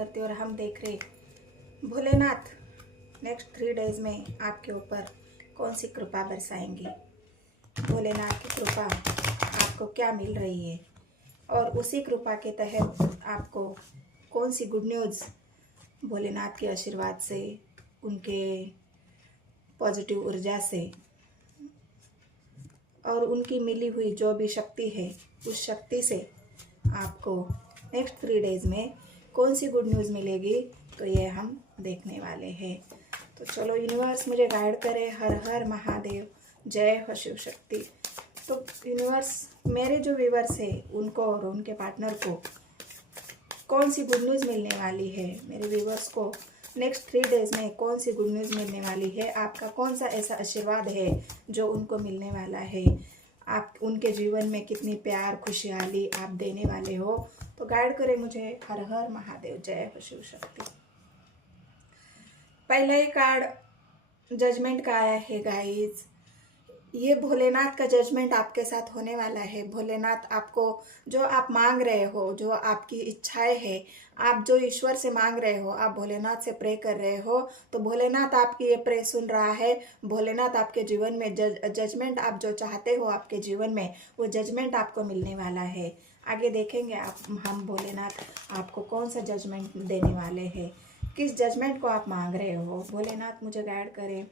करती हूँ और हम देख रहे भोलेनाथ नेक्स्ट 3 डेज में आपके ऊपर कौन सी कृपा बरसाएंगी। भोलेनाथ की कृपा आपको क्या मिल रही है और उसी कृपा के तहत आपको कौन सी गुड न्यूज़ भोलेनाथ के आशीर्वाद से, उनके पॉजिटिव ऊर्जा से और उनकी मिली हुई जो भी शक्ति है उस शक्ति से आपको नेक्स्ट 3 डेज में कौन सी गुड न्यूज़ मिलेगी, तो ये हम देखने वाले हैं। तो चलो यूनिवर्स मुझे गाइड करे। हर हर महादेव, जय हो शिव शक्ति। तो यूनिवर्स मेरे जो व्यूवर्स है उनको और उनके पार्टनर को कौन सी गुड न्यूज़ मिलने वाली है, मेरे व्यूवर्स को नेक्स्ट 3 डेज में कौन सी गुड न्यूज़ मिलने वाली है, आपका कौन सा ऐसा आशीर्वाद है जो उनको मिलने वाला है, आप उनके जीवन में कितनी प्यार खुशहाली आप देने वाले हो। तो गाइड करें मुझे। हर हर महादेव, जय हो शिव शक्ति। पहला ही कार्ड जजमेंट का आया है गाइज। ये भोलेनाथ का जजमेंट आपके साथ होने वाला है। भोलेनाथ आपको जो आप मांग रहे हो, जो आपकी इच्छाएं है, आप जो ईश्वर से मांग रहे हो, आप भोलेनाथ से प्रे कर रहे हो, तो भोलेनाथ आपकी ये प्रे सुन रहा है। भोलेनाथ आपके जीवन में जजमेंट आप जो चाहते हो आपके जीवन में, वो जजमेंट आपको मिलने वाला है। आगे देखेंगे हम भोलेनाथ आपको कौन सा जजमेंट देने वाले हैं, किस जजमेंट को आप मांग रहे हो। भोलेनाथ मुझे गाइड करें।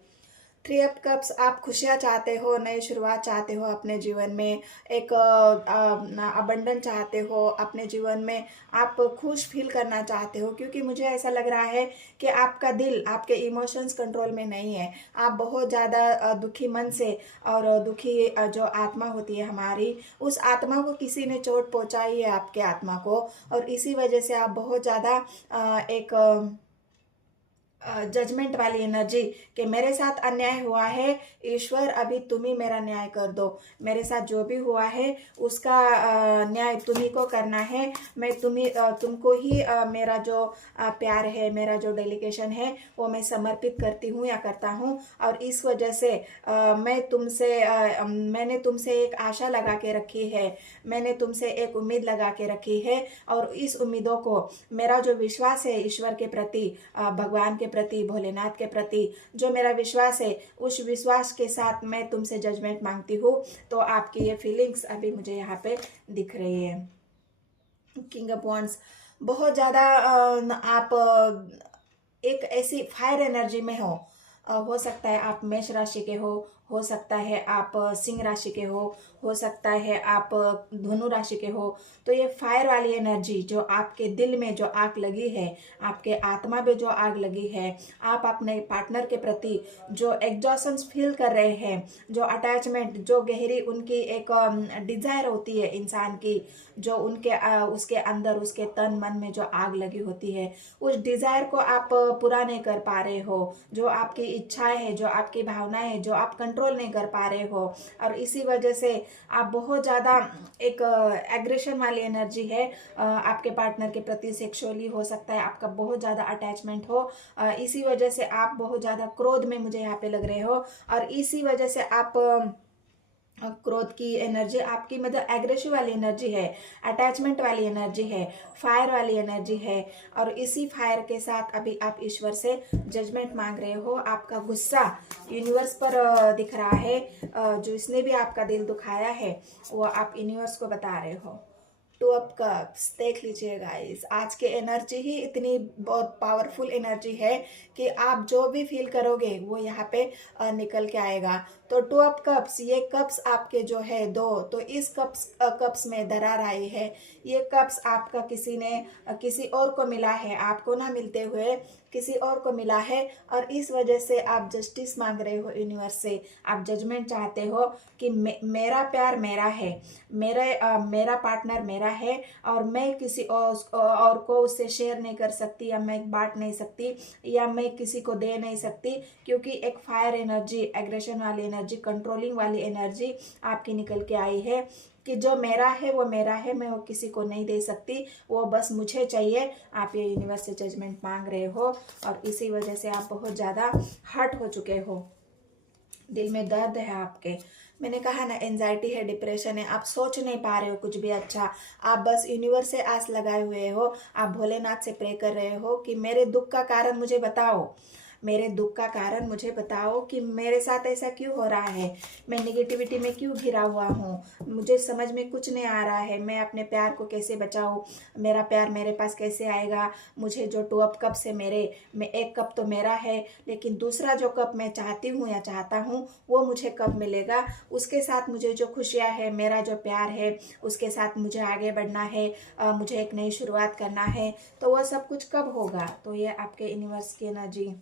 3 ऑफ कप्स, आप खुशियाँ चाहते हो, नई शुरुआत चाहते हो अपने जीवन में, एक अबंडन चाहते हो अपने जीवन में, आप खुश फील करना चाहते हो, क्योंकि मुझे ऐसा लग रहा है कि आपका दिल, आपके इमोशंस कंट्रोल में नहीं है। आप बहुत ज़्यादा दुखी मन से और दुखी जो आत्मा होती है हमारी, उस आत्मा को किसी ने चोट पहुँचाई है आपके आत्मा को, और इसी वजह से आप बहुत ज़्यादा एक जजमेंट वाली एनर्जी कि मेरे साथ अन्याय हुआ है, ईश्वर अभी तुम ही मेरा न्याय कर दो, मेरे साथ जो भी हुआ है उसका न्याय तुम्ही को करना है, मैं तुमको ही मेरा जो प्यार है, मेरा जो डेलिकेशन है वो मैं समर्पित करती हूँ या करता हूँ। और इस वजह से मैंने तुमसे एक आशा लगा के रखी है, मैंने तुमसे एक उम्मीद लगा के रखी है, और इस उम्मीदों को, मेरा जो विश्वास है ईश्वर के प्रति, भगवान के प्रति, भोलेनाथ के प्रति जो मेरा विश्वास है, उस विश्वास के साथ मैं तुमसे जजमेंट मांगती हूँ। तो आपकी ये फीलिंग्स अभी मुझे यहाँ पे दिख रही है। किंग ऑफ वांड्स, बहुत ज़्यादा आप एक ऐसी फायर एनर्जी में हो सकता है आप मेष राशि के हो सकता है आप सिंह राशि के हो सकता है आप धनु राशि के हो। तो ये फायर वाली एनर्जी जो आपके दिल में जो आग लगी है, आपके आत्मा में जो आग लगी है, आप अपने पार्टनर के प्रति जो एग्जॉशन फील कर रहे हैं, जो अटैचमेंट, जो गहरी उनकी एक डिजायर होती है इंसान की, जो उसके अंदर, उसके तन मन में जो आग लगी होती है, उस डिजायर को आप पूरा नहीं कर पा रहे हो, जो आपकी इच्छाएं है, जो आपकी भावनाएं है, जो आप कंट्रोल नहीं कर पा रहे हो, और इसी वजह से आप बहुत ज़्यादा एक एग्रेशन वाली एनर्जी है आपके पार्टनर के प्रति। सेक्सुअली हो सकता है आपका बहुत ज़्यादा अटैचमेंट हो, इसी वजह से आप बहुत ज़्यादा क्रोध में मुझे यहाँ पे लग रहे हो, और इसी वजह से आप क्रोध की एनर्जी आपकी, मतलब एग्रेसिव वाली एनर्जी है, अटैचमेंट वाली एनर्जी है, फायर वाली एनर्जी है, और इसी फायर के साथ अभी आप ईश्वर से जजमेंट मांग रहे हो। आपका गुस्सा यूनिवर्स पर दिख रहा है, जो इसने भी आपका दिल दुखाया है वो आप यूनिवर्स को बता रहे हो। 2 ऑफ कप्स, देख लीजिए गाइस, आज की एनर्जी ही इतनी बहुत पावरफुल एनर्जी है कि आप जो भी फील करोगे वो यहाँ पे निकल के आएगा। तो 2 ऑफ कप्स, ये कप्स आपके जो है 2, तो इस कप्स में दरार आई है। ये कप्स आपका किसी और को मिला है, आपको ना मिलते हुए किसी और को मिला है, और इस वजह से आप जस्टिस मांग रहे हो यूनिवर्स से। आप जजमेंट चाहते हो कि मेरा प्यार मेरा है, मेरा पार्टनर मेरा है, और मैं किसी और को उससे शेयर नहीं कर सकती, या मैं बांट नहीं सकती, या मैं किसी को दे नहीं सकती, क्योंकि एक फायर एनर्जी, एग्रेशन वाली एनर्जी, कंट्रोलिंग वाली एनर्जी आपकी निकल के आई है कि जो मेरा है वो मेरा है, मैं वो किसी को नहीं दे सकती, वो बस मुझे चाहिए। आप ये यूनिवर्स से जजमेंट मांग रहे हो, और इसी वजह से आप बहुत ज़्यादा हर्ट हो चुके हो। दिल में दर्द है आपके। मैंने कहा ना, एंजाइटी है, डिप्रेशन है, आप सोच नहीं पा रहे हो कुछ भी अच्छा। आप बस यूनिवर्स से आस लगाए हुए हो, आप भोलेनाथ से प्रे कर रहे हो कि मेरे दुख का कारण मुझे बताओ, मेरे दुख का कारण मुझे बताओ कि मेरे साथ ऐसा क्यों हो रहा है, मैं निगेटिविटी में क्यों घिरा हुआ हूँ, मुझे समझ में कुछ नहीं आ रहा है, मैं अपने प्यार को कैसे बचाऊँ, मेरा प्यार मेरे पास कैसे आएगा, मुझे जो 2 कप से मैं 1 कप तो मेरा है, लेकिन दूसरा जो कप मैं चाहती हूँ या चाहता हूँ वो मुझे कब मिलेगा, उसके साथ मुझे जो खुशियाँ है, मेरा जो प्यार है, उसके साथ मुझे आगे बढ़ना है, मुझे एक नई शुरुआत करना है, तो वह सब कुछ कब होगा। तो ये आपके यूनिवर्स की एनर्जी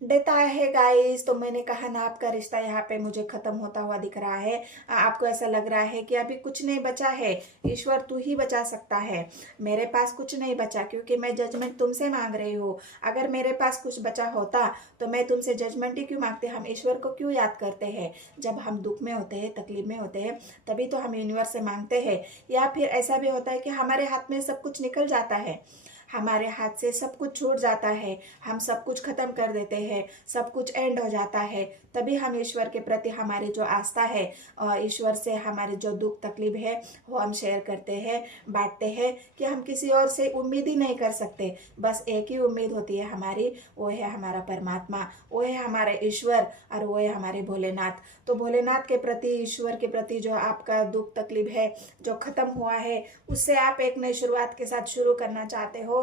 देता है गाइस। तो मैंने कहा ना, आपका रिश्ता यहाँ पे मुझे खत्म होता हुआ दिख रहा है। आपको ऐसा लग रहा है कि अभी कुछ नहीं बचा है, ईश्वर तू ही बचा सकता है, मेरे पास कुछ नहीं बचा, क्योंकि मैं जजमेंट तुमसे मांग रही हूँ। अगर मेरे पास कुछ बचा होता तो मैं तुमसे जजमेंट ही क्यों मांगते, हम ईश्वर को क्यों याद करते हैं। जब हम दुख में होते हैं, तकलीफ में होते हैं, तभी तो हम यूनिवर्स से मांगते हैं। या फिर ऐसा भी होता है कि हमारे हाथ में सब कुछ निकल जाता है, हमारे हाथ से सब कुछ छूट जाता है, हम सब कुछ खत्म कर देते हैं, सब कुछ एंड हो जाता है, तभी हम ईश्वर के प्रति हमारी जो आस्था है, ईश्वर से हमारे जो दुख तकलीफ है वो हम शेयर करते हैं, बांटते हैं, कि हम किसी और से उम्मीद ही नहीं कर सकते। बस एक ही उम्मीद होती है हमारी, वो है हमारा परमात्मा, वो है हमारे ईश्वर, और वो है हमारे भोलेनाथ। तो भोलेनाथ के प्रति, ईश्वर के प्रति जो आपका दुख तकलीफ है, जो खत्म हुआ है, उससे आप एक नई शुरुआत के साथ शुरू करना चाहते हो।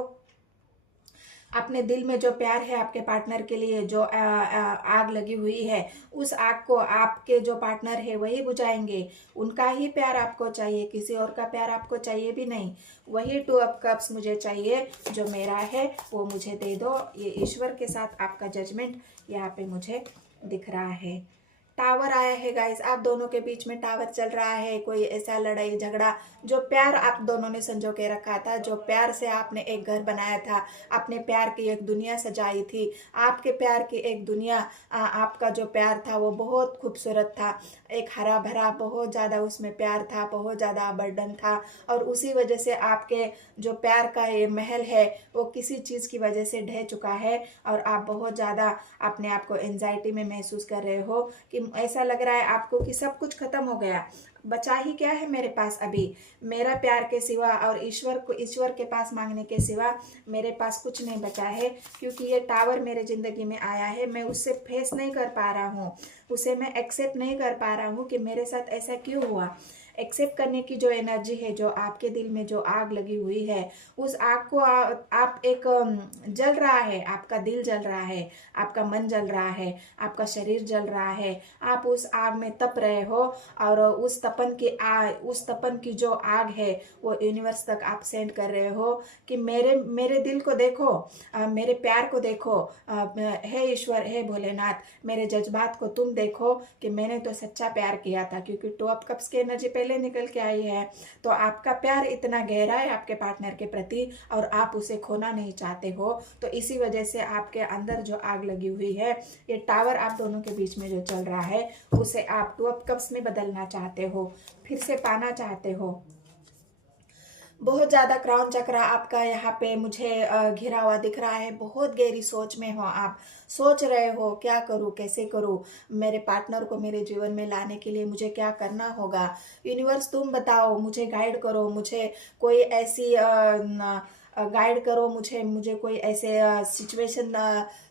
अपने दिल में जो प्यार है आपके पार्टनर के लिए, जो आग लगी हुई है, उस आग को आपके जो पार्टनर है वही बुझाएंगे। उनका ही प्यार आपको चाहिए, किसी और का प्यार आपको चाहिए भी नहीं। वही 2 कप्स मुझे चाहिए, जो मेरा है वो मुझे दे दो। ये ईश्वर के साथ आपका जजमेंट यहाँ पे मुझे दिख रहा है। टावर आया है गाइस, आप दोनों के बीच में टावर चल रहा है। कोई ऐसा लड़ाई झगड़ा, जो प्यार आप दोनों ने संजो के रखा था, जो प्यार से आपने एक घर बनाया था, अपने प्यार की एक दुनिया सजाई थी, आपके प्यार की एक दुनिया, आपका जो प्यार था वो बहुत खूबसूरत था, एक हरा भरा, बहुत ज़्यादा उसमें प्यार था, बहुत ज़्यादा आबर्डन था। और उसी वजह से आपके जो प्यार का ये महल है वो किसी चीज़ की वजह से ढह चुका है, और आप बहुत ज़्यादा अपने आप को एंजाइटी में महसूस कर रहे हो, कि ऐसा लग रहा है आपको कि सब कुछ खत्म हो गया, बचा ही क्या है मेरे पास अभी, मेरा प्यार के सिवा और ईश्वर के पास मांगने के सिवा मेरे पास कुछ नहीं बचा है। क्योंकि ये टावर मेरे जिंदगी में आया है, मैं उससे फेस नहीं कर पा रहा हूँ, उसे मैं एक्सेप्ट नहीं कर पा रहा हूँ कि मेरे साथ ऐसा क्यों हुआ। एक्सेप्ट करने की जो एनर्जी है, जो आपके दिल में जो आग लगी हुई है, उस आग को आप एक जल रहा है, आपका दिल जल रहा है, आपका मन जल रहा है, आपका शरीर जल रहा है, आप उस आग में तप रहे हो। और उस तपन की जो आग है वो यूनिवर्स तक आप सेंड कर रहे हो, कि मेरे मेरे दिल को देखो, मेरे प्यार को देखो, हे ईश्वर, हे भोलेनाथ, मेरे जज्बात को तुम देखो, कि मैंने तो सच्चा प्यार किया था। क्योंकि 2 कप्स की एनर्जी पहले निकल के आई है, तो आपका प्यार इतना गहरा है आपके पार्टनर के प्रति, और आप उसे खोना नहीं चाहते हो। तो इसी वजह से आपके अंदर जो आग लगी हुई है, ये टावर आप दोनों के बीच में जो चल रहा है, उसे आप 2 कप्स में बदलना चाहते हो, फिर से पाना चाहते हो। बहुत ज़्यादा क्राउन चक्र आपका यहाँ पे मुझे घिरा हुआ दिख रहा है। बहुत गहरी सोच में हो आप, सोच रहे हो क्या करूँ, कैसे करूँ, मेरे पार्टनर को मेरे जीवन में लाने के लिए मुझे क्या करना होगा। यूनिवर्स तुम बताओ, मुझे गाइड करो, मुझे कोई ऐसी गाइड करो, मुझे कोई ऐसे सिचुएशन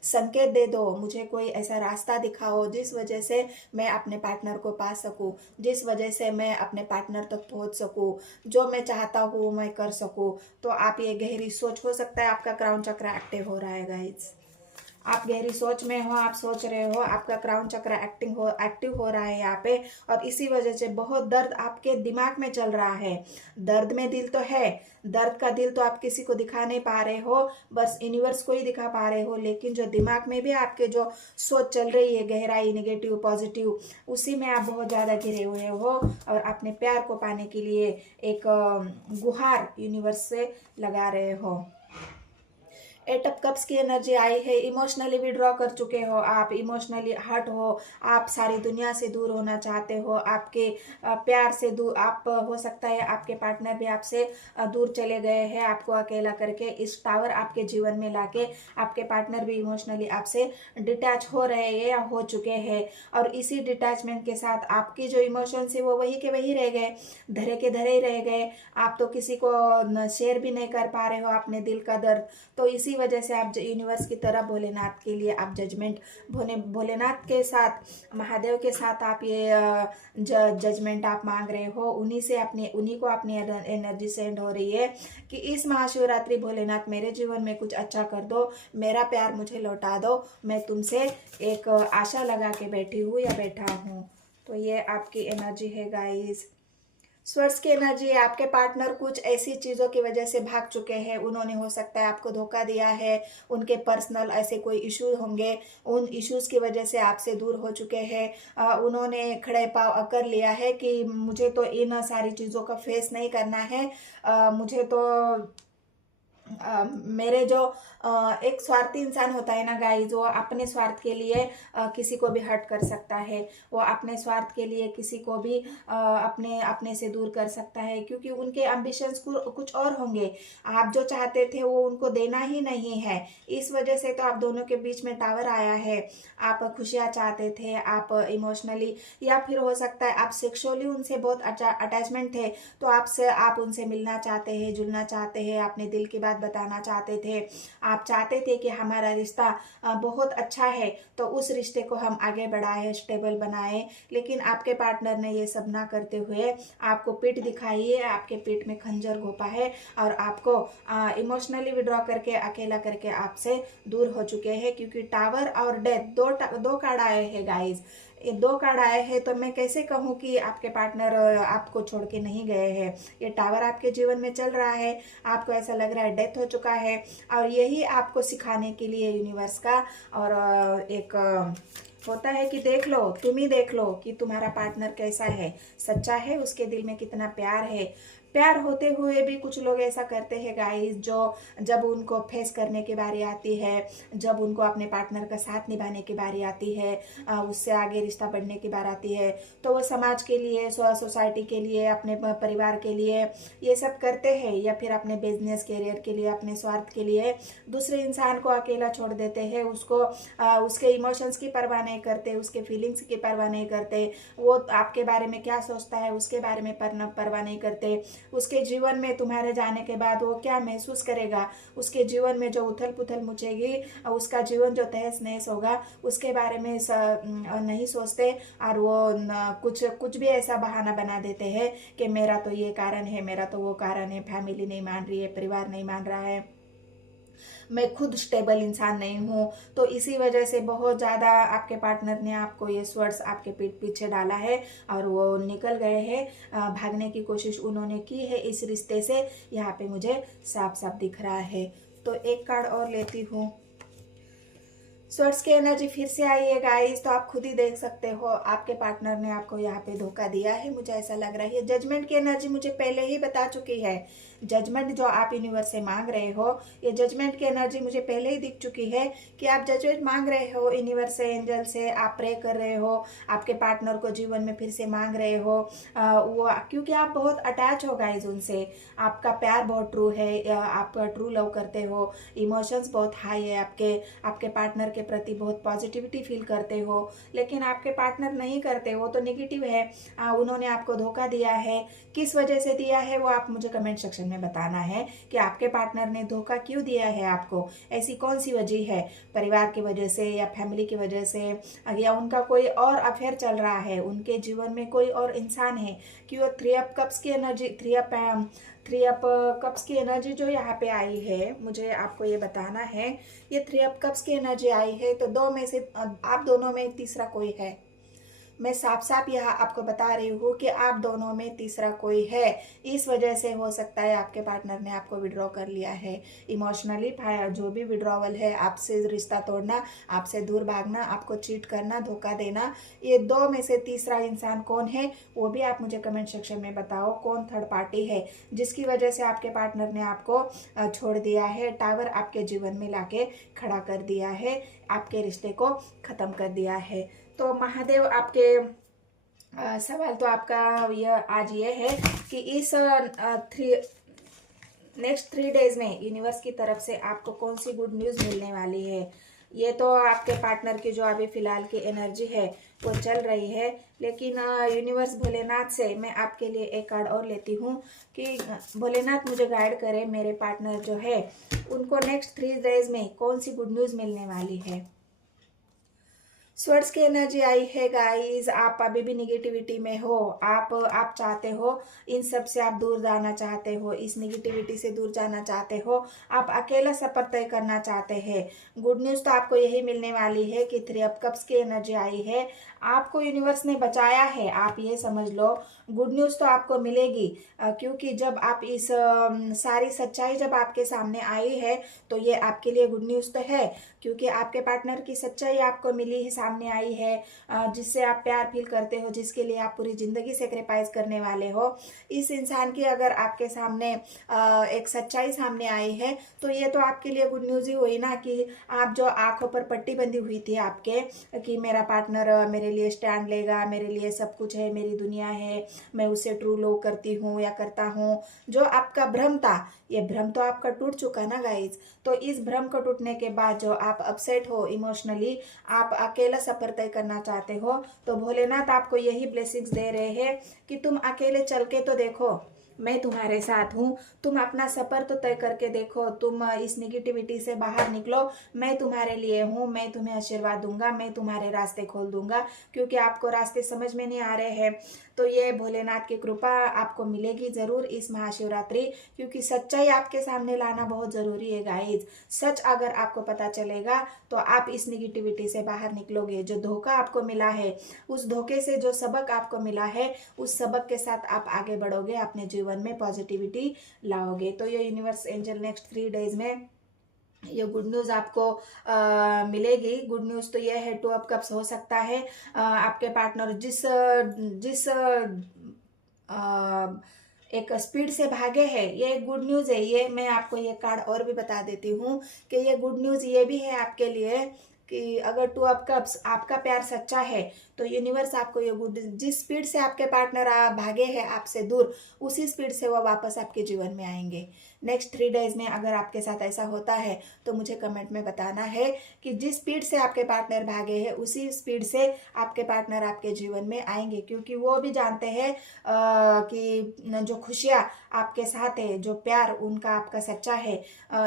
संकेत दे दो, मुझे कोई ऐसा रास्ता दिखाओ जिस वजह से मैं अपने पार्टनर को पा सकूं, जिस वजह से मैं अपने पार्टनर तक पहुंच सकूं, जो मैं चाहता हूँ मैं कर सकूं। तो आप ये गहरी सोच, हो सकता है आपका क्राउन चक्र एक्टिव हो रहा है गाइस, आप गहरी सोच में हो, आप सोच रहे हो, आपका क्राउन चक्र एक्टिव हो रहा है यहाँ पे। और इसी वजह से बहुत दर्द आपके दिमाग में चल रहा है। दर्द में दिल तो है, दर्द का दिल तो आप किसी को दिखा नहीं पा रहे हो, बस यूनिवर्स को ही दिखा पा रहे हो। लेकिन जो दिमाग में भी आपके जो सोच चल रही है, गहराई, निगेटिव पॉजिटिव, उसी में आप बहुत ज़्यादा घिरे हुए हो, और अपने प्यार को पाने के लिए एक गुहार यूनिवर्स से लगा रहे हो। एट ऑफ कप्स की एनर्जी आई है। इमोशनली विड्रॉ कर चुके हो आप, इमोशनली हर्ट हो आप, सारी दुनिया से दूर होना चाहते हो, आपके प्यार से दूर, आप हो सकता है आपके पार्टनर भी आपसे दूर चले गए हैं आपको अकेला करके। इस टावर आपके जीवन में लाके आपके पार्टनर भी इमोशनली आपसे डिटैच हो रहे हैं या हो चुके हैं, और इसी डिटैचमेंट के साथ आपके जो इमोशंस है वो वही के वही रह गए, धरे के धरे ही रह गए। आप तो किसी को शेयर भी नहीं कर पा रहे हो अपने दिल का दर्द। तो इसी वजह से आप यूनिवर्स की तरफ भोलेनाथ के लिए आप जजमेंट, भोलेनाथ के साथ, महादेव के साथ आप ये जजमेंट आप मांग रहे हो। उन्हीं को अपनी एनर्जी सेंड हो रही है कि इस महाशिवरात्रि भोलेनाथ मेरे जीवन में कुछ अच्छा कर दो, मेरा प्यार मुझे लौटा दो, मैं तुमसे एक आशा लगा के बैठी हूँ या बैठा हूँ। तो ये आपकी एनर्जी है गाइस। स्वर्स की एनर्जी है, आपके पार्टनर कुछ ऐसी चीज़ों की वजह से भाग चुके हैं। उन्होंने हो सकता है आपको धोखा दिया है, उनके पर्सनल ऐसे कोई इशू होंगे, उन इश्यूज़ की वजह से आपसे दूर हो चुके हैं। उन्होंने खड़े पाँव कर लिया है कि मुझे तो इन सारी चीज़ों का फेस नहीं करना है, मुझे तो मेरे जो एक स्वार्थी इंसान होता है ना गाइज, वो अपने स्वार्थ के लिए किसी को भी हर्ट कर सकता है, वो अपने स्वार्थ के लिए किसी को भी अपने अपने से दूर कर सकता है, क्योंकि उनके एम्बिशंस कुछ और होंगे। आप जो चाहते थे वो उनको देना ही नहीं है, इस वजह से तो आप दोनों के बीच में टावर आया है। आप खुशियाँ चाहते थे, आप इमोशनली, या फिर हो सकता है आप सेक्सुअली उनसे बहुत अटैचमेंट थे, तो आप उनसे मिलना चाहते हैं, जुलना चाहते हैं, अपने दिल की बात बताना चाहते थे। आप चाहते थे कि हमारा रिश्ता बहुत अच्छा है, तो उस रिश्ते को हम आगे बढ़ाए, स्टेबल बनाए, लेकिन आपके पार्टनर ने ये सब ना करते हुए आपको पीठ दिखाई है, आपके पीठ में खंजर घोपा है, और आपको इमोशनली विड्रॉ करके, अकेला करके आपसे दूर हो चुके हैं। क्योंकि टावर और डेथ दो कार्ड आए हैं गाइज, ये दो कार्ड आए हैं, तो मैं कैसे कहूँ कि आपके पार्टनर आपको छोड़ के नहीं गए हैं। ये टावर आपके जीवन में चल रहा है, आपको ऐसा लग रहा है डेथ हो चुका है, और यही आपको सिखाने के लिए यूनिवर्स का और एक होता है कि देख लो, तुम ही देख लो कि तुम्हारा पार्टनर कैसा है, सच्चा है, उसके दिल में कितना प्यार है। प्यार होते हुए भी कुछ लोग ऐसा करते हैं गाइस, जो जब उनको फेस करने की बारी आती है, जब उनको अपने पार्टनर का साथ निभाने की बारी आती है, उससे आगे रिश्ता बढ़ने की बार आती है, तो वो समाज के लिए, सोसाइटी के लिए, अपने परिवार के लिए ये सब करते हैं, या फिर अपने बिजनेस कैरियर के लिए, अपने स्वार्थ के लिए दूसरे इंसान को अकेला छोड़ देते हैं। उसको उसके इमोशंस की परवाह नहीं करते, उसके फीलिंग्स की परवाह नहीं करते, वो आपके बारे में क्या सोचता है उसके बारे में परवाह नहीं करते। उसके जीवन में तुम्हारे जाने के बाद वो क्या महसूस करेगा, उसके जीवन में जो उथल पुथल मचेगी, उसका जीवन जो तहस नहस होगा, उसके बारे में नहीं सोचते, और वो कुछ भी ऐसा बहाना बना देते हैं कि मेरा तो ये कारण है, मेरा तो वो कारण है, फैमिली नहीं मान रही है, परिवार नहीं मान रहा है, मैं खुद स्टेबल इंसान नहीं हूँ। तो इसी वजह से बहुत ज़्यादा आपके पार्टनर ने आपको ये स्वर्ड्स आपके पीठ पीछे डाला है, और वो निकल गए हैं, भागने की कोशिश उन्होंने की है इस रिश्ते से, यहाँ पे मुझे साफ साफ दिख रहा है। तो एक कार्ड और लेती हूँ। स्वर्ड्स की एनर्जी फिर से आई है गाइस, तो आप खुद ही देख सकते हो आपके पार्टनर ने आपको यहाँ पे धोखा दिया है, मुझे ऐसा लग रहा है। जजमेंट की एनर्जी मुझे पहले ही बता चुकी है, जजमेंट जो आप यूनिवर्स से मांग रहे हो, ये जजमेंट की एनर्जी मुझे पहले ही दिख चुकी है कि आप जजमेंट मांग रहे हो यूनिवर्स से, एंजल से, आप प्रे कर रहे हो, आपके पार्टनर को जीवन में फिर से मांग रहे हो। वो क्योंकि आप बहुत अटैच हो गाइज उनसे, आपका प्यार बहुत ट्रू है, आप ट्रू लव करते हो, इमोशंस बहुत हाई है आपके पार्टनर के प्रति बहुत पॉजिटिविटी फील करते हो, लेकिन आपके पार्टनर नहीं करते, वो तो नेगेटिव है। उन्होंने आपको धोखा दिया है, किस वजह से दिया है वो आप मुझे कमेंट सेक्शन में बताना है कि आपके पार्टनर ने धोखा क्यों दिया है आपको, ऐसी कौन सी वजह है, परिवार की वजह से या फैमिली की वजह से, या उनका कोई और अफेयर चल रहा है, उनके जीवन में कोई और इंसान है। कि वो थ्री ऑफ कप्स की एनर्जी, थ्री ऑफ कप्स की एनर्जी जो यहाँ पे आई है, मुझे आपको ये बताना है, ये थ्री ऑफ कप्स की एनर्जी आई है, तो दो में से आप दोनों में तीसरा कोई है। मैं साफ साफ यह आपको बता रही हूँ कि आप दोनों में तीसरा कोई है। इस वजह से हो सकता है आपके पार्टनर ने आपको विड्रॉ कर लिया है इमोशनली। जो भी विड्रॉवल है, आपसे रिश्ता तोड़ना, आपसे दूर भागना, आपको चीट करना, धोखा देना, ये दो में से तीसरा इंसान कौन है वो भी आप मुझे कमेंट सेक्शन में बताओ। कौन थर्ड पार्टी है जिसकी वजह से आपके पार्टनर ने आपको छोड़ दिया है, टावर आपके जीवन में लाके खड़ा कर दिया है, आपके रिश्ते को खत्म कर दिया है। तो महादेव आपके सवाल तो आपका आज ये है कि इस नेक्स्ट 3 डेज में यूनिवर्स की तरफ से आपको कौन सी गुड न्यूज़ मिलने वाली है। ये तो आपके पार्टनर की जो अभी फिलहाल की एनर्जी है वो चल रही है, लेकिन यूनिवर्स भोलेनाथ से मैं आपके लिए एक कार्ड और लेती हूँ कि भोलेनाथ मुझे गाइड करे, मेरे पार्टनर जो है उनको नेक्स्ट 3 डेज में कौन सी गुड न्यूज़ मिलने वाली है। स्वर्ड्स की एनर्जी आई है गाइस। आप अभी भी निगेटिविटी में हो, आप चाहते हो इन सब से आप दूर जाना चाहते हो, इस निगेटिविटी से दूर जाना चाहते हो, आप अकेला सफर तय करना चाहते हैं। गुड न्यूज़ तो आपको यही मिलने वाली है कि 3 ऑफ कप्स की एनर्जी आई है। आपको यूनिवर्स ने बचाया है, आप ये समझ लो। गुड न्यूज़ तो आपको मिलेगी क्योंकि जब आप इस सारी सच्चाई जब आपके सामने आई है तो ये आपके लिए गुड न्यूज़ तो है, क्योंकि आपके पार्टनर की सच्चाई आपको मिली है, सामने आई है, जिससे आप प्यार फील करते हो, जिसके लिए आप पूरी जिंदगी सेक्रीफाइस करने वाले हो। इस इंसान की अगर आपके सामने एक सच्चाई सामने आई है तो ये तो आपके लिए गुड न्यूज़ ही हुई ना, कि आप जो आंखों पर पट्टी बंधी हुई थी आपके कि मेरा पार्टनर मेरे लिए स्टैंड लेगा, मेरे लिए सब कुछ है, मेरी दुनिया है, मैं उसे ट्रू लव करती हूँ या करता हूँ, जो आपका भ्रम था, ये भ्रम तो आपका टूट चुका ना गाइज। तो इस भ्रम को टूटने के बाद जो आप अपसेट हो इमोशनली, आप अकेला सफर तय करना चाहते हो, तो भोलेनाथ आपको यही ब्लेसिंग्स दे रहे हैं कि तुम अकेले चल के तो देखो, मैं तुम्हारे साथ हूँ। तुम अपना सफर तो तय करके देखो, तुम इस निगेटिविटी से बाहर निकलो, मैं तुम्हारे लिए हूँ, मैं तुम्हें आशीर्वाद दूंगा, मैं तुम्हारे रास्ते खोल दूंगा, क्योंकि आपको रास्ते समझ में नहीं आ रहे हैं। तो ये भोलेनाथ की कृपा आपको मिलेगी जरूर इस महाशिवरात्रि, क्योंकि सच्चाई आपके सामने लाना बहुत जरूरी है गाइज। सच अगर आपको पता चलेगा तो आप इस निगेटिविटी से बाहर निकलोगे। जो धोखा आपको मिला है, उस धोखे से जो सबक आपको मिला है, उस सबक के साथ आप आगे बढ़ोगे, अपने जीवन में पॉजिटिविटी लाओगे। तो ये यूनिवर्स एंजल नेक्स्ट 3 डेज में ये गुड न्यूज़ आपको मिलेगी। गुड न्यूज़ तो ये है 2 ऑफ कप्स हो सकता है आपके पार्टनर जिस जिस एक स्पीड से भागे हैं, ये एक गुड न्यूज़ है। ये मैं आपको ये कार्ड और भी बता देती हूँ कि ये गुड न्यूज़ ये भी है आपके लिए कि अगर 2 ऑफ कप्स आपका प्यार सच्चा है तो यूनिवर्स आपको ये गुड, जिस स्पीड से आपके पार्टनर भागे हैं आपसे दूर, उसी स्पीड से वो वापस आपके जीवन में आएंगे। नेक्स्ट 3 डेज में अगर आपके साथ ऐसा होता है तो मुझे कमेंट में बताना है कि जिस स्पीड से आपके पार्टनर भागे हैं उसी स्पीड से आपके पार्टनर आपके जीवन में आएंगे, क्योंकि वो भी जानते हैं कि जो खुशियाँ आपके साथ है, जो प्यार उनका आपका सच्चा है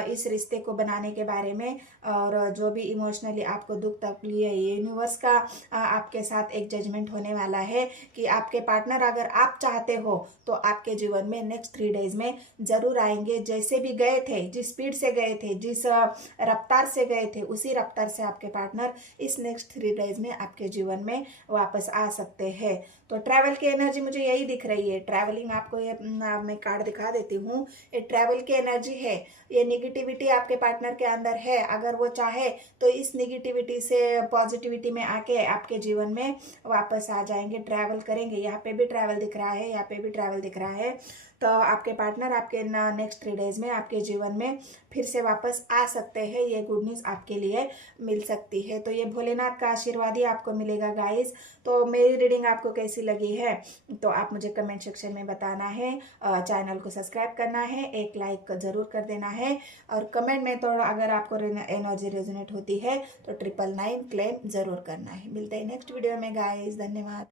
इस रिश्ते को बनाने के बारे में, और जो भी इमोशनली आपको दुख तकलीफ है, यूनिवर्स का आपके साथ एक जजमेंट होने वाला है कि आपके पार्टनर अगर आप चाहते हो तो आपके जीवन में नेक्स्ट 3 डेज में जरूर आएंगे। जैसे भी गए थे, जिस स्पीड से गए थे, जिस रफ्तार से गए थे, उसी रफ्तार से आपके पार्टनर इस नेक्स्ट 3 डेज में आपके जीवन में वापस आ सकते हैं। तो ट्रैवल की एनर्जी मुझे यही दिख रही है। ट्रैवलिंग आपको ये मैं कार्ड दिखा देती हूँ, ये ट्रैवल की एनर्जी है। ये निगेटिविटी आपके पार्टनर के अंदर है, अगर वो चाहे तो इस निगेटिविटी से पॉजिटिविटी में आके आपके जीवन में वापस आ जाएंगे, ट्रैवल करेंगे। यहाँ पे भी ट्रैवल दिख रहा है, यहाँ पे भी ट्रैवल दिख रहा है। तो आपके पार्टनर आपके नेक्स्ट 3 डेज में आपके जीवन में फिर से वापस आ सकते हैं। ये गुड न्यूज़ आपके लिए मिल सकती है। तो ये भोलेनाथ का आशीर्वाद ही आपको मिलेगा गाइस। तो मेरी रीडिंग आपको कैसी लगी है तो आप मुझे कमेंट सेक्शन में बताना है। चैनल को सब्सक्राइब करना है, एक लाइक ज़रूर कर देना है, और कमेंट में तो अगर आपको एनर्जी रेजोनेट होती है तो 999 क्लेम ज़रूर करना है। मिलते हैं नेक्स्ट वीडियो में गाइस, धन्यवाद।